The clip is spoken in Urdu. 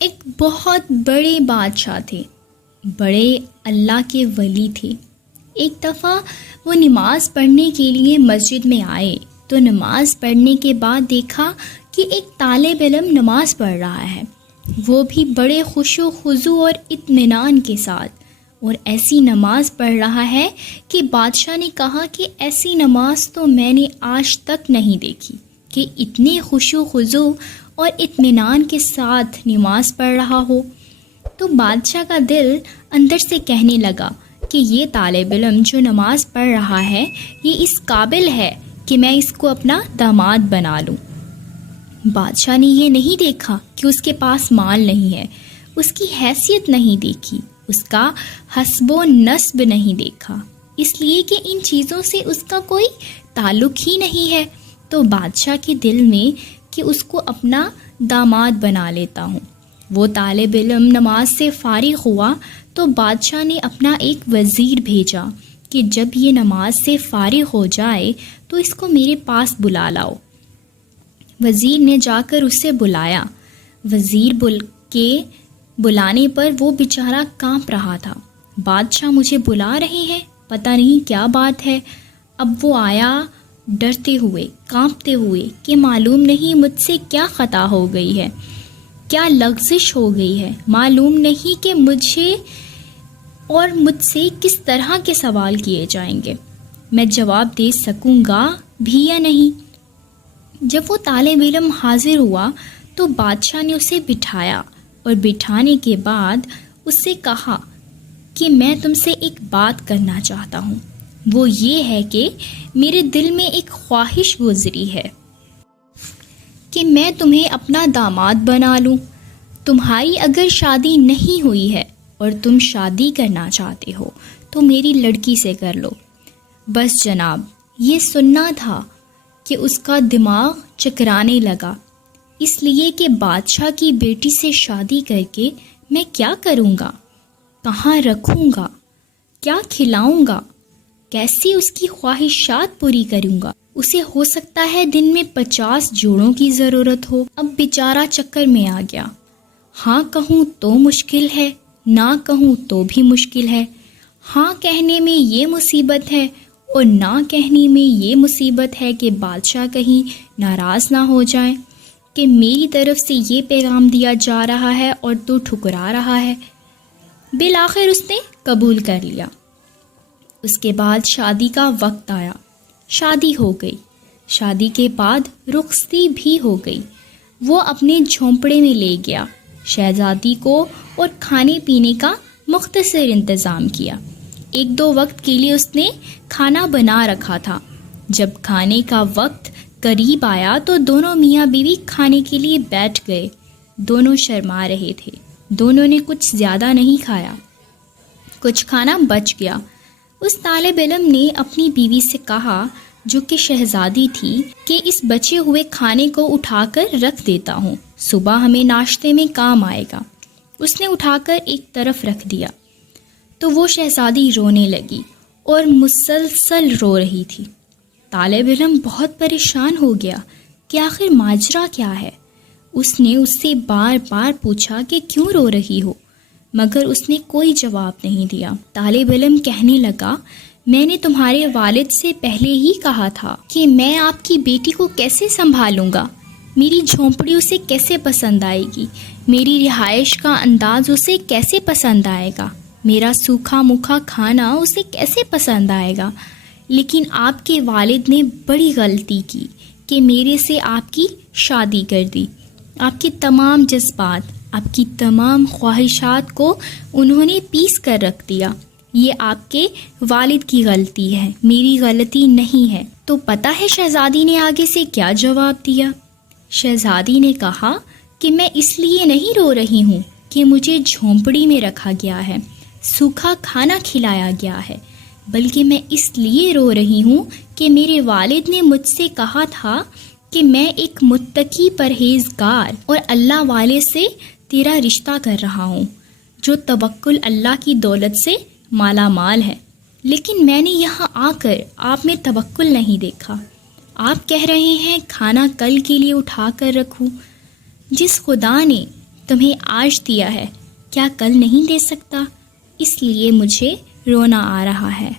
ایک بہت بڑے بادشاہ تھے، بڑے اللہ کے ولی تھے۔ ایک دفعہ وہ نماز پڑھنے کے لیے مسجد میں آئے تو نماز پڑھنے کے بعد دیکھا کہ ایک طالب علم نماز پڑھ رہا ہے، وہ بھی بڑے خوش و خضوع اور اطمینان کے ساتھ، اور ایسی نماز پڑھ رہا ہے کہ بادشاہ نے کہا کہ ایسی نماز تو میں نے آج تک نہیں دیکھی کہ اتنے خوش و خضوع اور اطمینان کے ساتھ نماز پڑھ رہا ہو۔ تو بادشاہ کا دل اندر سے کہنے لگا کہ یہ طالب علم جو نماز پڑھ رہا ہے یہ اس قابل ہے کہ میں اس کو اپنا داماد بنا لوں۔ بادشاہ نے یہ نہیں دیکھا کہ اس کے پاس مال نہیں ہے، اس کی حیثیت نہیں دیکھی، اس کا حسب و نسب نہیں دیکھا، اس لیے کہ ان چیزوں سے اس کا کوئی تعلق ہی نہیں ہے۔ تو بادشاہ کے دل میں کہ اس کو اپنا داماد بنا لیتا ہوں۔ وہ طالب علم نماز سے فارغ ہوا تو بادشاہ نے اپنا ایک وزیر بھیجا کہ جب یہ نماز سے فارغ ہو جائے تو اس کو میرے پاس بلا لاؤ۔ وزیر نے جا کر اسے بلایا۔ وزیر بلانے پر وہ بیچارہ کانپ رہا تھا۔ بادشاہ مجھے بلا رہے ہیں، پتہ نہیں کیا بات ہے۔ اب وہ آیا ڈرتے ہوئے، کانپتے ہوئے کہ معلوم نہیں مجھ سے کیا خطا ہو گئی ہے، کیا لغزش ہو گئی ہے، معلوم نہیں کہ مجھے اور مجھ سے کس طرح کے سوال کیے جائیں گے، میں جواب دے سکوں گا بھی یا نہیں۔ جب وہ طالب علم حاضر ہوا تو بادشاہ نے اسے بٹھایا اور بٹھانے کے بعد اس سے کہا کہ میں تم سے ایک بات کرنا چاہتا ہوں، وہ یہ ہے کہ میرے دل میں ایک خواہش گزری ہے کہ میں تمہیں اپنا داماد بنا لوں۔ تمہاری اگر شادی نہیں ہوئی ہے اور تم شادی کرنا چاہتے ہو تو میری لڑکی سے کر لو۔ بس جناب، یہ سننا تھا کہ اس کا دماغ چکرانے لگا، اس لیے کہ بادشاہ کی بیٹی سے شادی کر کے میں کیا کروں گا، کہاں رکھوں گا، کیا کھلاؤں گا، کیسی اس کی خواہشات پوری کروں گا۔ اسے ہو سکتا ہے دن میں 50 جوڑوں کی ضرورت ہو۔ اب بیچارہ چکر میں آ گیا، ہاں کہوں تو مشکل ہے، نہ کہوں تو بھی مشکل ہے، ہاں کہنے میں یہ مصیبت ہے اور نہ کہنے میں یہ مصیبت ہے کہ بادشاہ کہیں ناراض نہ ہو جائیں کہ میری طرف سے یہ پیغام دیا جا رہا ہے اور تو ٹھکرا رہا ہے۔ بالآخر اس نے قبول کر لیا۔ اس کے بعد شادی کا وقت آیا، شادی ہو گئی۔ شادی کے بعد رخصتی بھی ہو گئی۔ وہ اپنے جھونپڑے میں لے گیا، شہزادی کو اور کھانے پینے کا مختصر انتظام کیا۔ 1-2 وقت کے لیے اس نے کھانا بنا رکھا تھا۔ جب کھانے کا وقت قریب آیا تو دونوں میاں بیوی کھانے کے لیے بیٹھ گئے۔ دونوں شرما رہے تھے، دونوں نے کچھ زیادہ نہیں کھایا، کچھ کھانا بچ گیا۔ اس طالب علم نے اپنی بیوی سے کہا، جو کہ شہزادی تھی، کہ اس بچے ہوئے کھانے کو اٹھا کر رکھ دیتا ہوں، صبح ہمیں ناشتے میں کام آئے گا۔ اس نے اٹھا کر ایک طرف رکھ دیا تو وہ شہزادی رونے لگی اور مسلسل رو رہی تھی۔ طالب علم بہت پریشان ہو گیا کہ آخر ماجرا کیا ہے۔ اس نے اس سے بار بار پوچھا کہ کیوں رو رہی ہو، مگر اس نے کوئی جواب نہیں دیا۔ طالب علم کہنے لگا، میں نے تمہارے والد سے پہلے ہی کہا تھا کہ میں آپ کی بیٹی کو کیسے سنبھالوں گا، میری جھونپڑی اسے کیسے پسند آئے گی، میری رہائش کا انداز اسے کیسے پسند آئے گا، میرا سوکھا مکھا کھانا اسے کیسے پسند آئے گا، لیکن آپ کے والد نے بڑی غلطی کی کہ میرے سے آپ کی شادی کر دی۔ آپ کے تمام جذبات، آپ کی تمام خواہشات کو انہوں نے پیس کر رکھ دیا۔ یہ آپ کے والد کی غلطی ہے، میری غلطی نہیں ہے۔ تو پتہ ہے شہزادی نے آگے سے کیا جواب دیا؟ شہزادی نے کہا کہ میں اس لیے نہیں رو رہی ہوں کہ مجھے جھونپڑی میں رکھا گیا ہے، سوکھا کھانا کھلایا گیا ہے، بلکہ میں اس لیے رو رہی ہوں کہ میرے والد نے مجھ سے کہا تھا کہ میں ایک متقی پرہیزگار اور اللہ والے سے تیرا رشتہ کر رہا ہوں، جو توکل اللہ کی دولت سے مالا مال ہے، لیکن میں نے یہاں آ کر آپ میں توکل نہیں دیکھا۔ آپ کہہ رہے ہیں کھانا کل کے لیے اٹھا کر رکھوں۔ جس خدا نے تمہیں آج دیا ہے کیا کل نہیں دے سکتا؟ اس لیے مجھے رونا آ رہا ہے۔